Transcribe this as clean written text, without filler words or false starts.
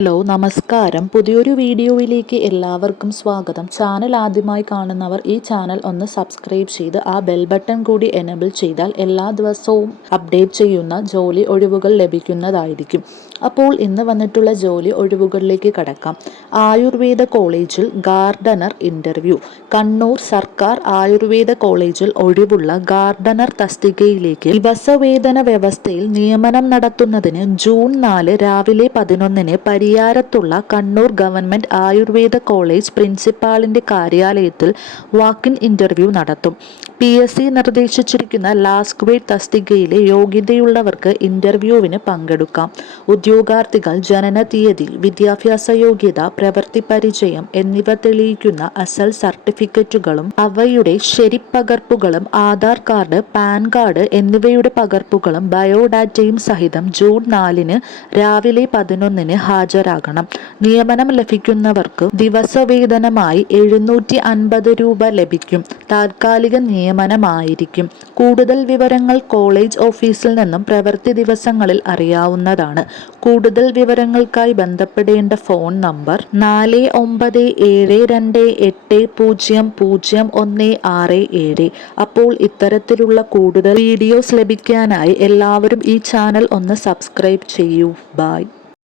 Hello നമസ്കാരം. പുതിയൊരു വീഡിയോയിലേക്ക് എല്ലാവർക്കും സ്വാഗതം. ചാനൽ ആദ്യമായി കാണുന്നവർ ഈ ചാനൽ ഒന്ന് സബ്സ്ക്രൈബ് ചെയ്ത് ആ ബെൽ ബട്ടൺ കൂടി എനേബിൾ ചെയ്താൽ എല്ലാ ദിവസവും അപ്ഡേറ്റ് ചെയ്യുന്ന ജോലി ഒഴിവുകൾ ലഭിക്കുന്നതായിരിക്കും. അപ്പോൾ ഇന്ന് വന്നിട്ടുള്ള ജോലി ഒഴിവുകളിലേക്ക് കടക്കാം. ആയുർവേദ കോളേജിൽ ഗാർഡനർ ഇന്റർവ്യൂ. കണ്ണൂർ സർക്കാർ ആയുർവേദ കോളേജിൽ ഒഴിവുള്ള ഗാർഡനർ തസ്തികയിലേക്ക് ദിവസവേതന വ്യവസ്ഥയിൽ നിയമനം നടത്തുന്നതിന് ജൂൺ 4 രാവിലെ 11-ന് പരിയാരത്തുള്ള കണ്ണൂർ ഗവൺമെന്റ് ആയുർവേദ കോളേജ് പ്രിൻസിപ്പാളിന്റെ കാര്യാലയത്തിൽ വാക്ക്-ഇൻ ഇന്റർവ്യൂ നടത്തും. PSC നിർദ്ദേശിച്ചിരിക്കുന്ന ലാസ്റ്റ് ഗ്രേഡ് തസ്തികയിലെ യോഗ്യതയുള്ളവർക്ക് ഇന്റർവ്യൂവിന് പങ്കെടുക്കാം. ഉദ്യോഗാർത്ഥികൾ ജനന തീയതി, വിദ്യാഭ്യാസ യോഗ്യത, പ്രവൃത്തി പരിചയം എന്നിവ തെളിയിക്കുന്ന അസൽ സർട്ടിഫിക്കറ്റുകളും അവയുടെ ശരിപ്പകർപ്പുകളും ആധാർ കാർഡ്, പാൻ കാർഡ് എന്നിവയുടെ പകർപ്പുകളും ബയോഡാറ്റയും സഹിതം ജൂൺ 4-ന് രാവിലെ 11-ന് ഹാജരാകണം. നിയമനം ലഭിക്കുന്നവർക്ക് ദിവസവേതനമായി 750 രൂപ ലഭിക്കും. താൽക്കാലിക നിയമനമായിരിക്കും. കൂടുതൽ വിവരങ്ങൾ കോളേജ് ഓഫീസിൽ നിന്നും പ്രവൃത്തി ദിവസങ്ങളിൽ അറിയാവുന്നതാണ്. കൂടുതൽ വിവരങ്ങൾക്കായി ബന്ധപ്പെടേണ്ട ഫോൺ നമ്പർ 497228001667. അപ്പോൾ ഇത്തരത്തിലുള്ള കൂടുതൽ വീഡിയോസ് ലഭിക്കാനായി എല്ലാവരും ഈ ചാനൽ ഒന്ന് സബ്സ്ക്രൈബ് ചെയ്യൂ. ബൈ.